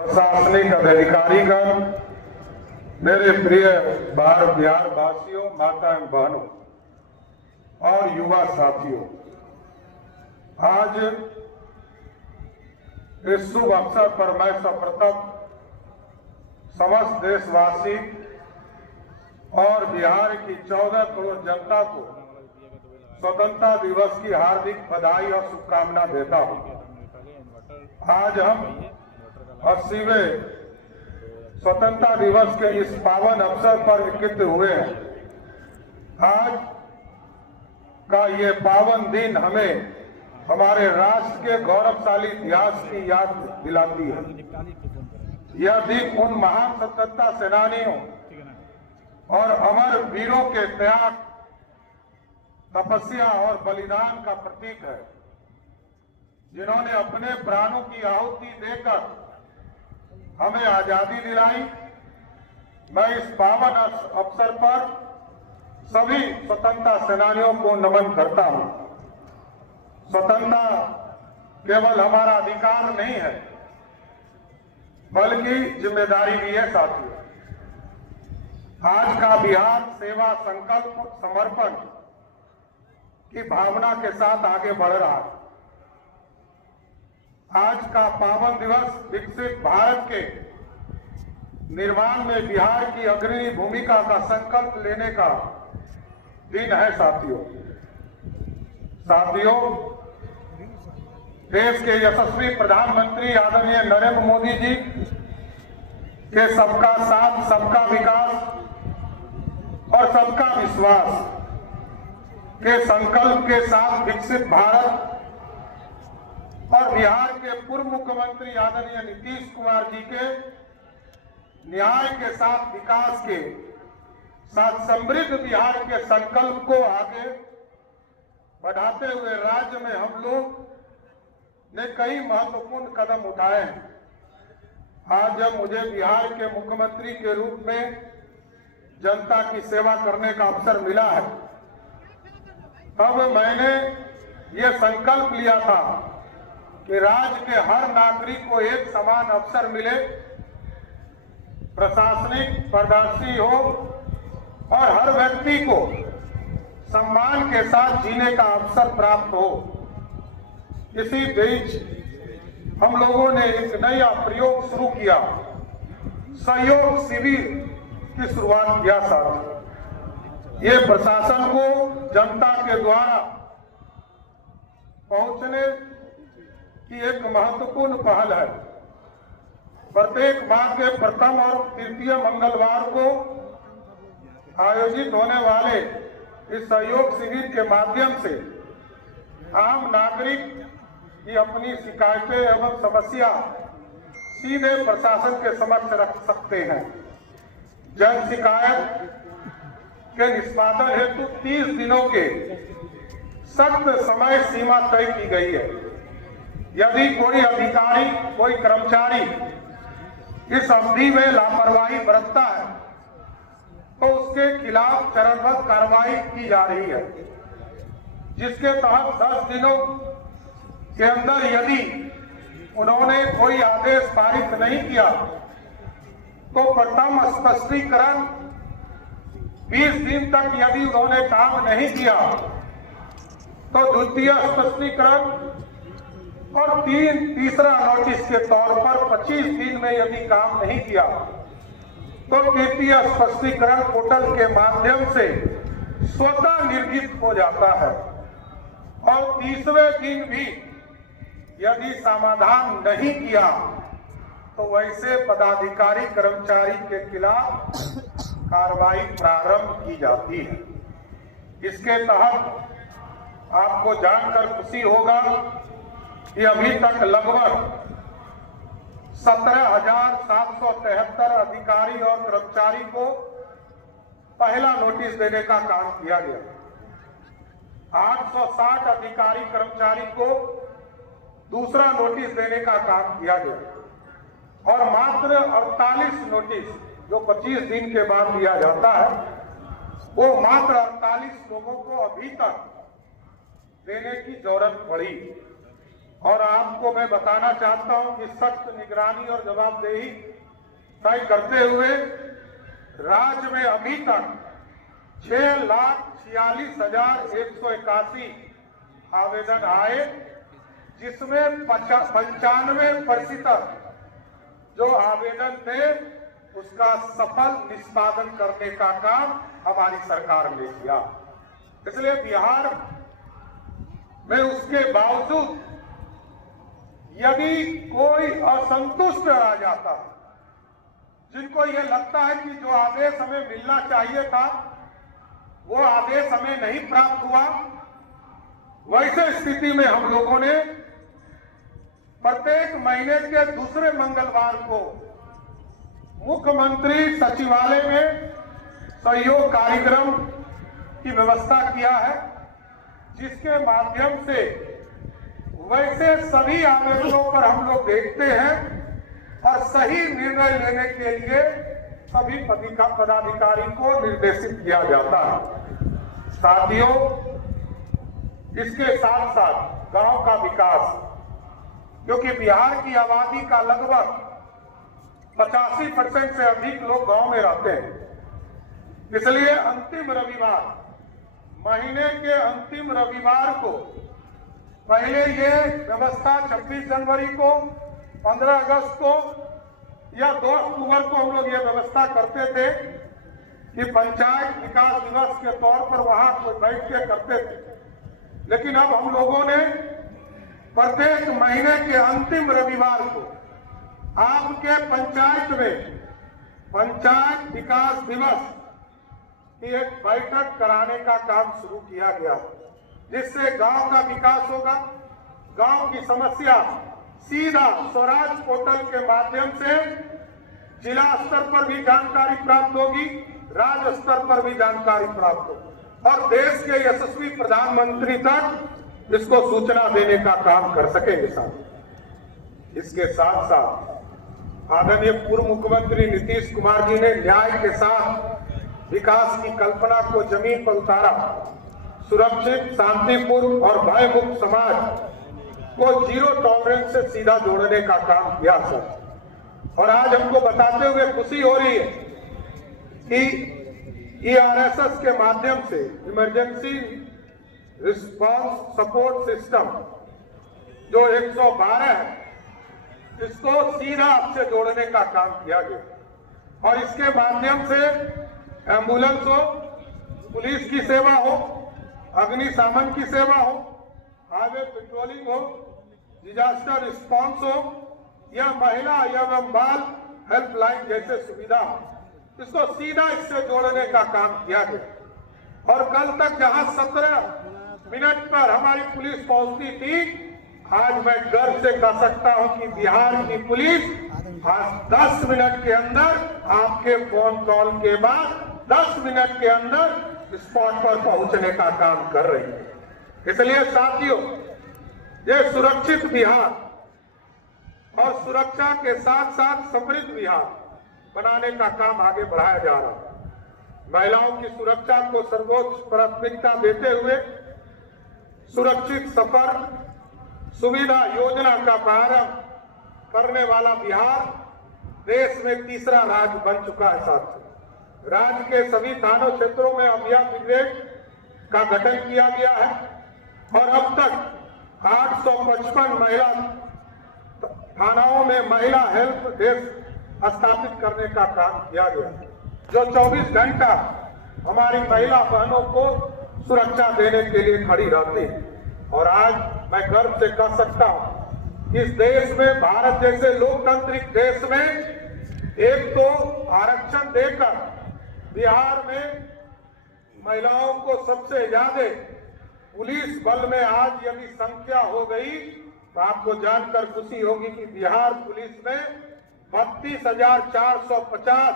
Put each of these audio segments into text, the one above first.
प्रशासनिक अधिकारीगण, मेरे प्रिय बिहार वासियों, माता एवं बहनों और युवा साथियों, आज इस शुभ अवसर पर मैं सर्वप्रथम समस्त देशवासी और बिहार की 14 करोड़ जनता को स्वतंत्रता दिवस की हार्दिक बधाई और शुभकामना देता हूं। आज हम 80वें स्वतंत्रता दिवस के इस पावन अवसर पर एकत्रित हुए हैं। आज का ये पावन दिन हमें हमारे राष्ट्र के गौरवशाली इतिहास की याद दिलाती है। यह दिन उन महान स्वतंत्रता सेनानियों और अमर वीरों के त्याग, तपस्या और बलिदान का प्रतीक है, जिन्होंने अपने प्राणों की आहुति देकर हमें आजादी दिलाई। मैं इस पावन अवसर पर सभी स्वतंत्रता सेनानियों को नमन करता हूं। स्वतंत्रता केवल हमारा अधिकार नहीं है, बल्कि जिम्मेदारी भी है। साथियों, आज का बिहार सेवा, संकल्प, समर्पण की भावना के साथ आगे बढ़ रहा है। आज का पावन दिवस विकसित भारत के निर्माण में बिहार की अग्रणी भूमिका का संकल्प लेने का दिन है। साथियों, देश के यशस्वी प्रधानमंत्री आदरणीय नरेंद्र मोदी जी के सबका साथ, सबका विकास और सबका विश्वास के संकल्प के साथ विकसित भारत और बिहार के पूर्व मुख्यमंत्री आदरणीय नीतीश कुमार जी के न्याय के साथ, विकास के साथ समृद्ध बिहार के संकल्प को आगे बढ़ाते हुए राज्य में हम लोग ने कई महत्वपूर्ण कदम उठाए हैं। आज जब मुझे बिहार के मुख्यमंत्री के रूप में जनता की सेवा करने का अवसर मिला है, तब मैंने ये संकल्प लिया था कि राज्य के हर नागरिक को एक समान अवसर मिले, प्रशासनिक पारदर्शी हो और हर व्यक्ति को सम्मान के साथ जीने का अवसर प्राप्त हो। इसी बीच हम लोगों ने एक नया प्रयोग शुरू किया, सहयोग शिविर की शुरुआत किया। साथ ये प्रशासन को जनता के द्वारा पहुंचने की एक महत्वपूर्ण पहल है। प्रत्येक माह के प्रथम और तृतीय मंगलवार को आयोजित होने वाले इस सहयोग शिविर के माध्यम से आम नागरिक की अपनी शिकायतें एवं समस्या सीधे प्रशासन के समक्ष रख सकते हैं। जन शिकायत के निष्पादन हेतु 30 दिनों के सख्त समय सीमा तय की गई है। यदि कोई अधिकारी, कोई कर्मचारी इस अवधि में लापरवाही बरतता है तो उसके खिलाफ चरणबद्ध कार्रवाई की जा रही है, जिसके तहत 10 दिनों के अंदर यदि उन्होंने कोई आदेश पारित नहीं किया तो प्रथम स्पष्टीकरण, 20 दिन तक यदि उन्होंने काम नहीं किया तो द्वितीय स्पष्टीकरण और तीसरा नोटिस के तौर पर 25 दिन में यदि काम नहीं किया तो तृतीय स्पष्टीकरण पोर्टल के माध्यम से स्वतः निर्गत हो जाता है। और 30वें दिन भी यदि समाधान नहीं किया तो वैसे पदाधिकारी, कर्मचारी के खिलाफ कार्रवाई प्रारंभ की जाती है। इसके तहत आपको जानकर खुशी होगा कि अभी तक लगभग 17,773 अधिकारी और कर्मचारी को पहला नोटिस देने का काम किया गया। 860 अधिकारी कर्मचारी को दूसरा नोटिस देने का काम किया गया और मात्र 48 नोटिस, जो 25 दिन के बाद दिया जाता है, वो मात्र 48 लोगों को अभी तक देने की जरूरत पड़ी। और आपको मैं बताना चाहता हूं कि सख्त निगरानी और जवाबदेही तय करते हुए राज्य में अभी तक 6,46,181 आवेदन आए, जिसमें 95% जो आवेदन थे उसका सफल निष्पादन करने का काम हमारी सरकार ने किया। इसलिए बिहार में उसके बावजूद यदि कोई असंतुष्ट आ जाता, जिनको ये लगता है कि जो आदेश हमें मिलना चाहिए था वो आदेश हमें नहीं प्राप्त हुआ, वैसे स्थिति में हम लोगों ने प्रत्येक महीने के दूसरे मंगलवार को मुख्यमंत्री सचिवालय में सहयोग कार्यक्रम की व्यवस्था किया है, जिसके माध्यम से वैसे सभी आवेदनों पर हम लोग देखते हैं और सही निर्णय लेने के लिए सभी पदाधिकारी को निर्देशित किया जाता है। साथियों, इसके साथ साथ गांव का विकास, क्योंकि बिहार की आबादी का लगभग 85% से अधिक लोग गांव में रहते हैं, इसलिए अंतिम रविवार, महीने के अंतिम रविवार को, पहले ये व्यवस्था 26 जनवरी को, 15 अगस्त को या 2 अक्टूबर को हम लोग ये व्यवस्था करते थे कि पंचायत विकास दिवस के तौर पर वहां बैठ के करते थे, लेकिन अब हम लोगों ने प्रत्येक महीने के अंतिम रविवार को आपके पंचायत में पंचायत विकास दिवस की एक बैठक कराने का काम शुरू किया गया, जिससे गांव का विकास होगा। गांव की समस्या सीधा स्वराज पोर्टल के माध्यम से जिला स्तर पर भी जानकारी प्राप्त होगी, राज्य स्तर पर भी जानकारी प्राप्त होगी और देश के यशस्वी प्रधानमंत्री तक इसको सूचना देने का काम कर सकेंगे। साथ इसके साथ साथ आदरणीय पूर्व मुख्यमंत्री नीतीश कुमार जी ने न्याय के साथ विकास की कल्पना को जमीन पर उतारा। सुरक्षित, शांतिपूर्ण और भयमुक्त समाज को जीरो टॉलरेंस से सीधा जोड़ने का काम किया सर। और आज हमको बताते हुए खुशी हो रही है कि ERSS के माध्यम से इमरजेंसी रिस्पांस सपोर्ट सिस्टम जो 112 है, इसको सीधा आपसे जोड़ने का काम किया गया और इसके माध्यम से एम्बुलेंस हो, पुलिस की सेवा हो, अग्निशमन की सेवा हो, हाईवे पेट्रोलिंग हो, डिजास्टर रिस्पांस हो या महिला एवं बाल हेल्पलाइन जैसे सुविधा हो, इसको सीधा इससे जोड़ने का काम किया गया। और कल तक जहां 17 मिनट पर हमारी पुलिस पहुंचती थी, आज मैं गर्व से कह सकता हूं कि बिहार की पुलिस आज 10 मिनट के अंदर आपके फोन कॉल के बाद 10 मिनट के अंदर स्पॉट पर पहुंचने का काम कर रही है। इसलिए साथियों, ये सुरक्षित बिहार और सुरक्षा के साथ साथ समृद्ध बिहार बनाने का काम आगे बढ़ाया जा रहा है। महिलाओं की सुरक्षा को सर्वोच्च प्राथमिकता देते हुए सुरक्षित सफर सुविधा योजना का प्रारंभ करने वाला बिहार देश में तीसरा राज्य बन चुका है। साथियों, राज्य के सभी थानों क्षेत्रों में अभियान ब्रिगेड का गठन किया गया है और अब तक 855 महिला थानाओं में महिला हेल्प डेस्क स्थापित करने का काम किया गया, जो 24 घंटा हमारी महिला बहनों को सुरक्षा देने के लिए खड़ी रहती है। और आज मैं गर्व से कह सकता हूं, इस देश में, भारत जैसे लोकतांत्रिक देश में, एक तो आरक्षण देकर बिहार में महिलाओं को सबसे ज्यादा पुलिस बल में आज यदि संख्या हो गई तो आपको जानकर खुशी होगी कि बिहार पुलिस में 32,450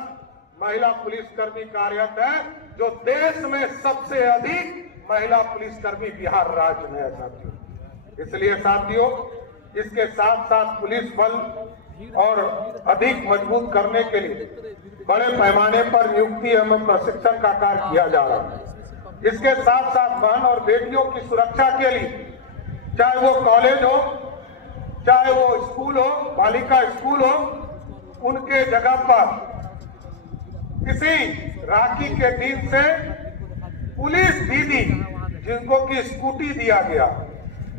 महिला पुलिसकर्मी कार्यरत है, जो देश में सबसे अधिक महिला पुलिसकर्मी बिहार राज्य में है। साथियों, इसलिए साथियों, इसके साथ साथ पुलिस बल और अधिक मजबूत करने के लिए बड़े पैमाने पर नियुक्ति एवं प्रशिक्षण का कार्य किया जा रहा है। इसके साथ साथ बहन और बेटियों की सुरक्षा के लिए, चाहे वो कॉलेज हो, चाहे वो स्कूल हो, बालिका स्कूल हो, उनके जगह पर किसी राखी के दिन से पुलिस दीदी जिनको की स्कूटी दिया गया,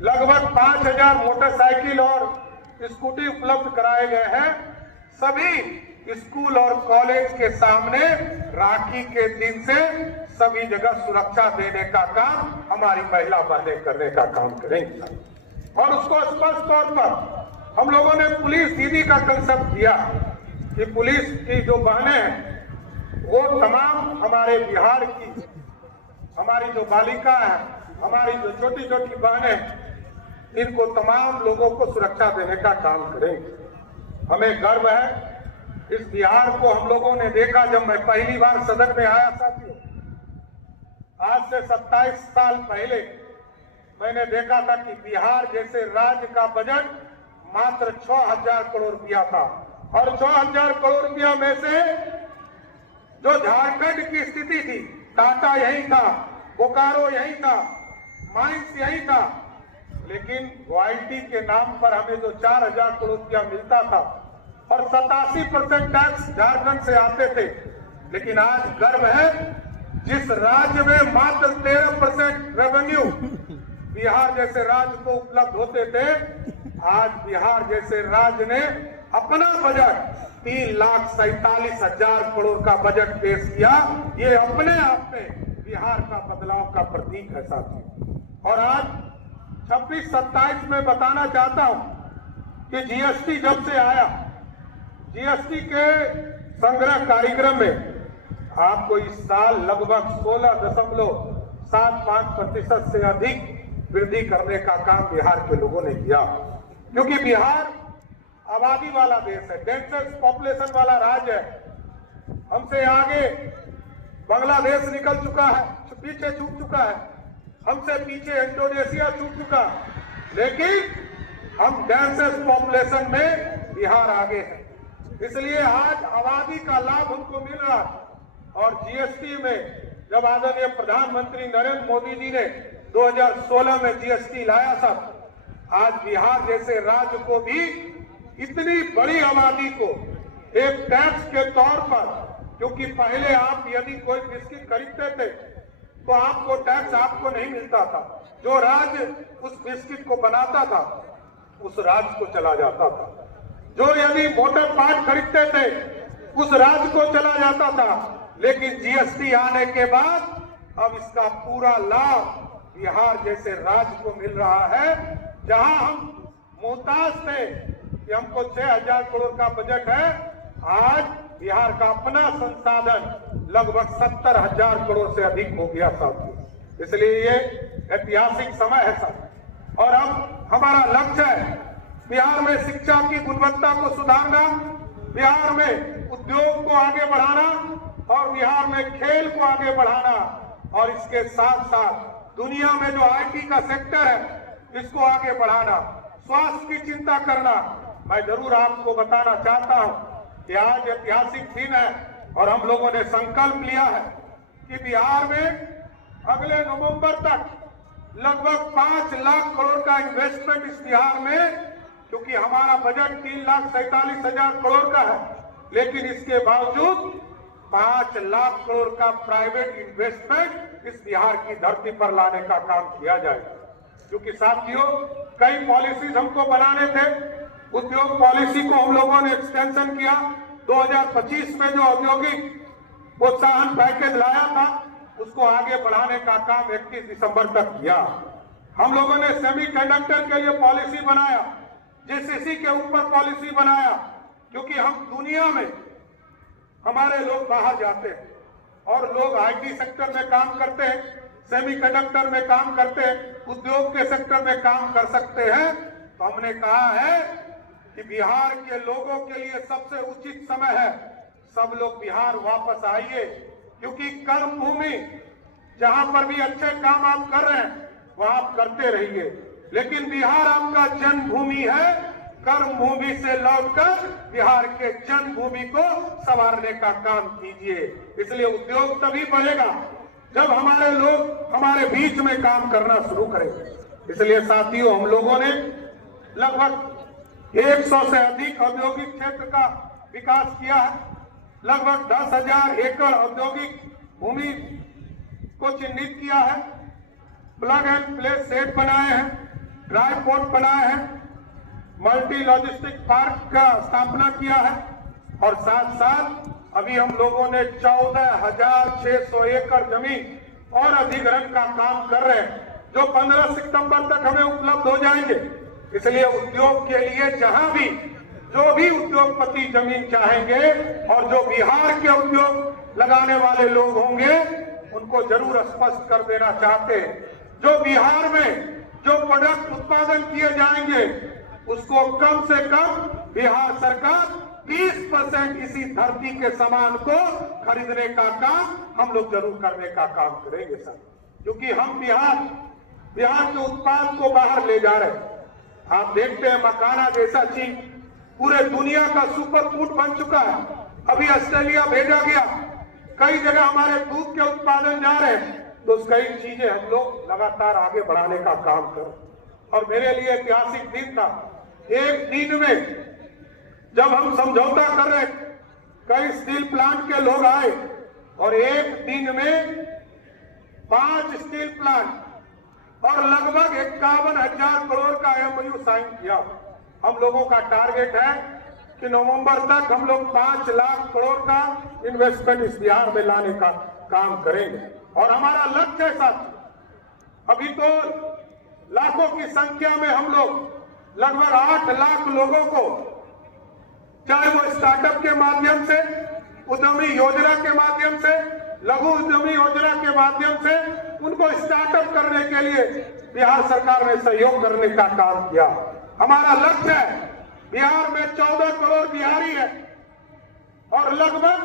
लगभग 5000 मोटरसाइकिल और स्कूटी उपलब्ध कराए गए हैं। सभी स्कूल और कॉलेज के सामने राखी के दिन से सभी जगह सुरक्षा देने का काम हमारी महिला बहनें करने का काम करेंगी। और उसको स्पष्ट तौर पर हम लोगों ने पुलिस दीदी का कंसेप्ट दिया कि पुलिस की जो बहनें हैं वो तमाम हमारे बिहार की, हमारी जो बालिका है, हमारी जो छोटी छोटी बहनें, इनको तमाम लोगों को सुरक्षा देने का काम करेंगे। हमें गर्व है इस बिहार को हम लोगों ने देखा। जब मैं पहली बार सदन में आया साथियों, आज से 27 साल पहले मैंने देखा था कि बिहार जैसे राज्य का बजट मात्र 6000 करोड़ रुपया था, और 6000 करोड़ रुपया में से जो झारखंड की स्थिति थी, टाटा यही था, बोकारो यही था, माइंस यही था, लेकिन रॉयल्टी के नाम पर हमें जो 4000 करोड़ रुपया मिलता था और 87% टैक्स झारखंड से आते थे। लेकिन आज गर्व है जिस राज्य में मात्र 13% रेवेन्यू बिहार जैसे राज्य को उपलब्ध होते थे, आज बिहार जैसे राज्य ने अपना बजट 3,47,000 करोड़ का बजट पेश किया। ये अपने आप में बिहार का बदलाव का प्रतीक है साथियों। और आज 26-27 में बताना चाहता हूं कि जीएसटी जब से आया, जीएसटी के संग्रह कार्यक्रम में आपको इस साल लगभग 16.75% से अधिक वृद्धि करने का काम बिहार के लोगों ने किया, क्योंकि बिहार आबादी वाला देश है, डेंसेस्ट पॉपुलेशन वाला राज्य है। हमसे आगे बांग्लादेश निकल चुका है, पीछे छूट चुका है, हमसे पीछे इंडोनेशिया छूट चुका, लेकिन हम डेंसेस्ट पॉपुलेशन में बिहार आगे है। इसलिए आज आबादी का लाभ हमको मिल रहा है। और जीएसटी में जब आदरणीय प्रधानमंत्री नरेंद्र मोदी जी ने 2016 में जीएसटी लाया था, आज बिहार जैसे राज्य को भी इतनी बड़ी आबादी को एक टैक्स के तौर पर, क्योंकि पहले आप यदि कोई बिस्किट खरीदते थे तो आपको टैक्स आपको नहीं मिलता था, जो राज्य उस बिस्किट को बनाता था उस राज्य को चला जाता था, जो यदि मोटर पार्ट खरीदते थे उस राज्य को चला जाता था। लेकिन जीएसटी आने के बाद अब इसका पूरा लाभ बिहार जैसे राज्य को मिल रहा है। जहां हम मोहताज थे कि हमको 6000 करोड़ का बजट है, आज बिहार का अपना संसाधन लगभग 70,000 करोड़ से अधिक हो गया साथियों। इसलिए ये ऐतिहासिक समय है सर। और अब हमारा लक्ष्य है बिहार में शिक्षा की गुणवत्ता को सुधारना, बिहार में उद्योग को आगे बढ़ाना, और बिहार में खेल को आगे बढ़ाना, और इसके साथ साथ दुनिया में जो आईटी का सेक्टर है इसको आगे बढ़ाना, स्वास्थ्य की चिंता करना। मैं जरूर आपको बताना चाहता हूं कि आज ऐतिहासिक दिन है और हम लोगों ने संकल्प लिया है कि बिहार में अगले नवंबर तक लगभग 5 लाख करोड़ का इन्वेस्टमेंट इस बिहार में, क्योंकि हमारा बजट 3,47,000 करोड़ का है, लेकिन इसके बावजूद 5 लाख करोड़ का प्राइवेट इन्वेस्टमेंट इस बिहार की धरती पर लाने का काम किया जाएगा। क्योंकि साथियों कई पॉलिसीज हमको बनाने थे, उद्योग पॉलिसी को हम लोगों ने एक्सटेंशन किया। 2025 में जो औद्योगिक प्रोत्साहन पैकेज लाया था उसको आगे बढ़ाने का काम 31 दिसंबर तक किया। हम लोगों ने सेमीकंडक्टर के लिए पॉलिसी बनाया, जीसीसी के ऊपर पॉलिसी बनाया, क्योंकि हम दुनिया में हमारे लोग बाहर जाते हैं और लोग आईटी सेक्टर में काम करते हैं, सेमीकंडक्टर में काम करते हैं, उद्योग के सेक्टर में काम कर सकते हैं। तो हमने कहा है कि बिहार के लोगों के लिए सबसे उचित समय है, सब लोग बिहार वापस आइए, क्योंकि कर्म भूमि जहां पर भी अच्छे काम आप कर रहे हैं वहां आप करते रहिए, लेकिन बिहार आपका जन्मभूमि है। कर्म भूमि से लौटकर बिहार के जन्मभूमि को संवारने का काम कीजिए। इसलिए उद्योग तभी बढ़ेगा जब हमारे लोग हमारे बीच में काम करना शुरू करेंगे। इसलिए साथियों हम लोगों ने लगभग 100 से अधिक औद्योगिक क्षेत्र का विकास किया है। लगभग 10,000 एकड़ औद्योगिक भूमि को चिन्हित किया है। प्लग एंड प्ले सेट बनाए हैं, ड्राई पोर्ट बनाए हैं, मल्टी लॉजिस्टिक पार्क का स्थापना किया है और साथ साथ अभी हम लोगों ने 14,600 एकड़ जमीन और अधिग्रहण का काम कर रहे हैं, जो 15 सितंबर तक हमें उपलब्ध हो जाएंगे। इसलिए उद्योग के लिए जहां भी जो भी उद्योगपति जमीन चाहेंगे और जो बिहार के उद्योग लगाने वाले लोग होंगे उनको जरूर स्पष्ट कर देना चाहते हैं, जो बिहार में जो प्रोडक्ट उत्पादन किए जाएंगे उसको कम से कम बिहार सरकार 30% इसी धरती के सामान को खरीदने का काम हम लोग जरूर करने का काम करेंगे सर, क्योंकि हम बिहार के उत्पाद को बाहर ले जा रहे हैं। आप देखते हैं मखाना जैसा चीज पूरे दुनिया का सुपर फूड बन चुका है, अभी ऑस्ट्रेलिया भेजा गया, कई जगह हमारे दूध के उत्पादन जा रहे हैं, तो कई चीजें हम लोग लगातार आगे बढ़ाने का काम करें। और मेरे लिए ऐतिहासिक दिन था, एक दिन में जब हम समझौता कर रहे, कई स्टील प्लांट के लोग आए और एक दिन में 5 स्टील प्लांट और लगभग 51,000 करोड़ का MOU साइन किया। हम लोगों का टारगेट है कि नवंबर तक हम लोग 5 लाख करोड़ का इन्वेस्टमेंट इस बिहार में लाने का काम करेंगे और हमारा लक्ष्य है साथ। अभी तो लाखों की संख्या में हम लोग लगभग 8 लाख लोगों को, चाहे वो स्टार्टअप के माध्यम से, उद्यमी योजना के माध्यम से, लघु उद्यमी योजना के माध्यम से उनको स्टार्टअप करने के लिए बिहार सरकार ने सहयोग करने का काम किया। हमारा लक्ष्य है, बिहार में 14 करोड़ बिहारी है और लगभग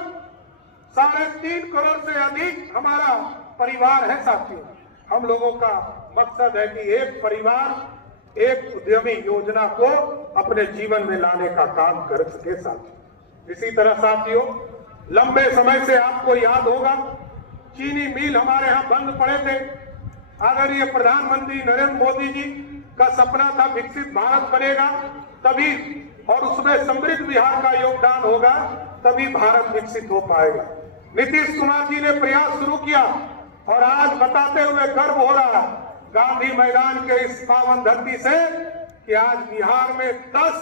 3.5 करोड़ से अधिक हमारा परिवार है साथियों। हम लोगों का मकसद है कि एक परिवार एक उद्यमी योजना को अपने जीवन में लाने का काम कर सके साथियों। इसी तरह साथियों, लंबे समय से आपको याद होगा चीनी मिल हमारे यहाँ बंद पड़े थे। आदरणीय प्रधानमंत्री नरेंद्र मोदी जी का सपना था विकसित भारत बनेगा तभी, और उसमें समृद्ध बिहार का योगदान होगा तभी भारत विकसित हो पाएगा। नीतीश कुमार जी ने प्रयास शुरू किया और आज बताते हुए गर्व हो रहा है गांधी मैदान के इस पावन धरती से कि आज बिहार में 10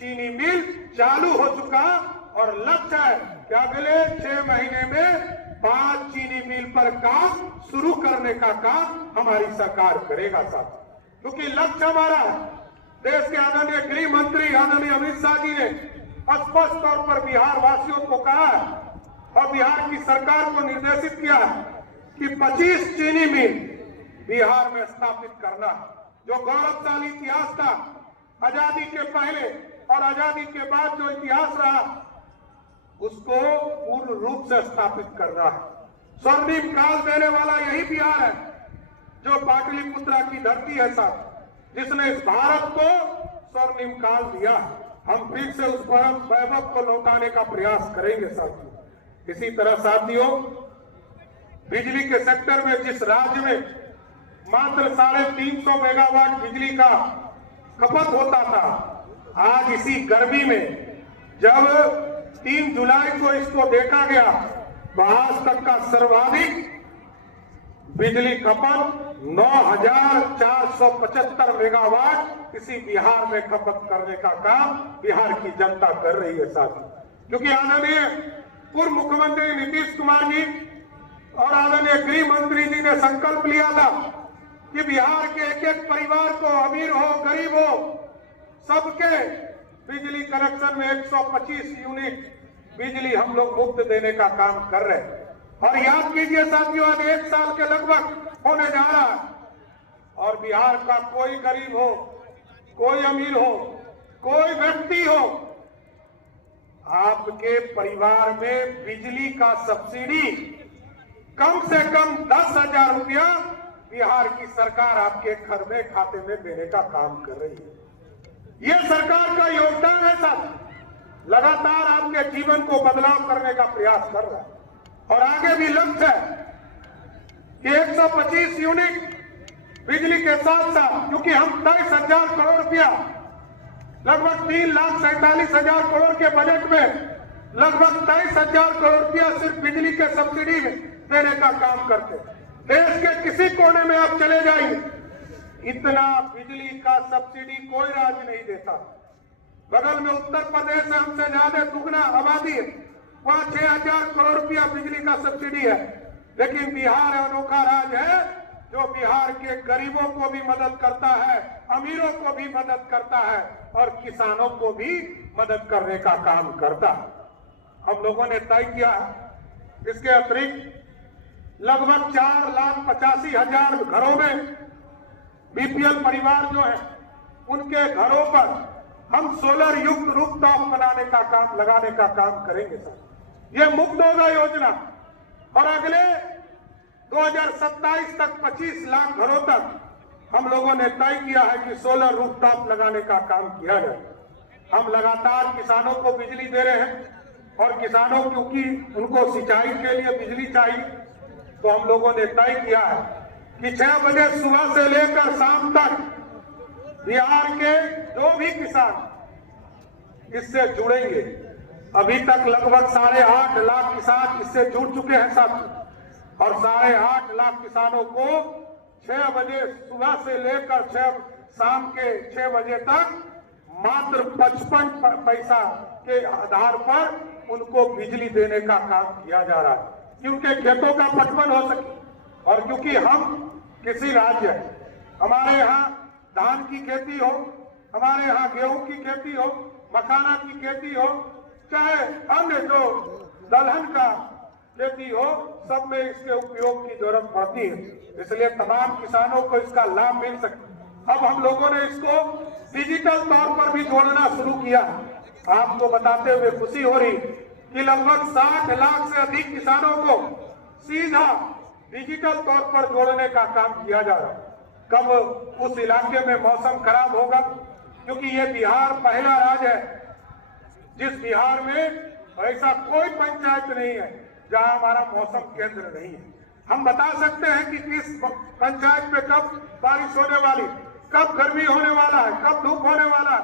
चीनी मिल चालू हो चुका और लक्ष्य है कि अगले 6 महीने में 5 चीनी मिल पर काम शुरू करने का काम हमारी सरकार करेगा साथ, क्योंकि लक्ष्य हमारा देश के आदरणीय गृह मंत्री आदरणीय अमित शाह जी ने स्पष्ट तौर पर बिहार वासियों को कहा है और बिहार की सरकार को निर्देशित किया है कि 25 चीनी मिल बिहार में स्थापित करना। जो गौरवशाली इतिहास था आजादी के पहले और आजादी के बाद जो इतिहास रहा उसको पूर्ण रूप से स्थापित करना है। स्वर्णिम काल देने वाला यही बिहार है जो पाटलिपुत्रा की धरती है साथ, जिसने इस भारत को स्वर्णिम काल दिया। हम फिर से उस परम वैभव को लौटाने का प्रयास करेंगे साथियों। इसी तरह साथियों, बिजली के सेक्टर में जिस राज्य में मात्र 350 मेगावाट बिजली का खपत होता था, आज इसी गर्मी में जब 3 जुलाई को इसको देखा गया तो आज तक का सर्वाधिक बिजली खपत 9,475 मेगावाट इसी बिहार में खपत करने का काम बिहार की जनता कर रही है साथी, क्योंकि आदरणीय पूर्व मुख्यमंत्री नीतीश कुमार जी और आदरणीय गृह मंत्री जी ने संकल्प लिया था कि बिहार के एक परिवार को, अमीर हो गरीब हो, सबके बिजली कनेक्शन में 125 यूनिट बिजली हम लोग मुफ्त देने का काम कर रहे हैं। और याद कीजिए साथियों, आज 1 साल के लगभग होने जा रहा है और बिहार का कोई गरीब हो, कोई अमीर हो, कोई व्यक्ति हो, आपके परिवार में बिजली का सब्सिडी कम से कम 10,000 रुपया बिहार की सरकार आपके घर में खाते में देने का काम कर रही है। ये सरकार का योगदान है साथ, लगातार आपके जीवन को बदलाव करने का प्रयास कर रहा है और आगे भी लक्ष्य है कि 125 यूनिट बिजली के साथ साथ, क्योंकि हम 23,000 करोड़ रुपया लगभग 3,47,000 करोड़ के बजट में लगभग 23,000 करोड़ रुपया सिर्फ बिजली के सब्सिडी में देने का काम करते। देश के किसी कोने में आप चले जाइए, इतना बिजली का सब्सिडी कोई राज्य नहीं देता। बगल में उत्तर प्रदेश है, हमसे ज्यादा दुगना आबादी है, वहां 6,000 करोड़ रुपया बिजली का सब्सिडी है। लेकिन बिहार अनोखा राज्य है जो बिहार के गरीबों को भी मदद करता है, अमीरों को भी मदद करता है और किसानों को भी मदद करने का काम करता है। हम लोगों ने तय किया है इसके अतिरिक्त लगभग 4,85,000 घरों में बीपीएल परिवार जो है उनके घरों पर हम सोलर युक्त रूफटॉप बनाने का काम, लगाने का काम करेंगे सर। ये मुफ्त होगा योजना और अगले 2027 तक 25 लाख घरों तक हम लोगों ने तय किया है कि सोलर रूफटॉप लगाने का काम किया जाए। हम लगातार किसानों को बिजली दे रहे हैं और किसानों क्योंकि उनको सिंचाई के लिए बिजली चाहिए, तो हम लोगों ने तय किया है कि 6 बजे सुबह से लेकर शाम तक बिहार के जो भी किसान इससे जुड़ेंगे, अभी तक लगभग 8.5 लाख किसान इससे जुड़ चुके हैं साथियों, और 8.5 लाख किसानों को 6 बजे सुबह से लेकर शाम के 6 बजे तक मात्र 55 पैसा के आधार पर उनको बिजली देने का काम किया जा रहा है कि उनके खेतों का पटवन हो सके। और क्योंकि हम किसी राज्य है, हमारे यहाँ धान की खेती हो, हमारे यहाँ गेहूं की खेती हो, मखाना की खेती हो, चाहे अन्य जो दलहन का खेती हो, सब में इसके उपयोग की जरूरत पड़ती है। इसलिए तमाम किसानों को इसका लाभ मिल सके। अब हम लोगों ने इसको डिजिटल तौर पर भी जोड़ना शुरू किया। आपको बताते हुए खुशी हो रही कि लगभग 60 लाख से अधिक किसानों को सीधा डिजिटल तौर पर जोड़ने का काम किया जा रहा है। कब उस इलाके में मौसम खराब होगा, क्योंकि ये बिहार पहला राज्य है जिस बिहार में ऐसा कोई पंचायत नहीं है जहां हमारा मौसम केंद्र नहीं है। हम बता सकते हैं कि किस पंचायत में कब बारिश होने वाली, कब गर्मी होने वाला है, कब धूप होने वाला है।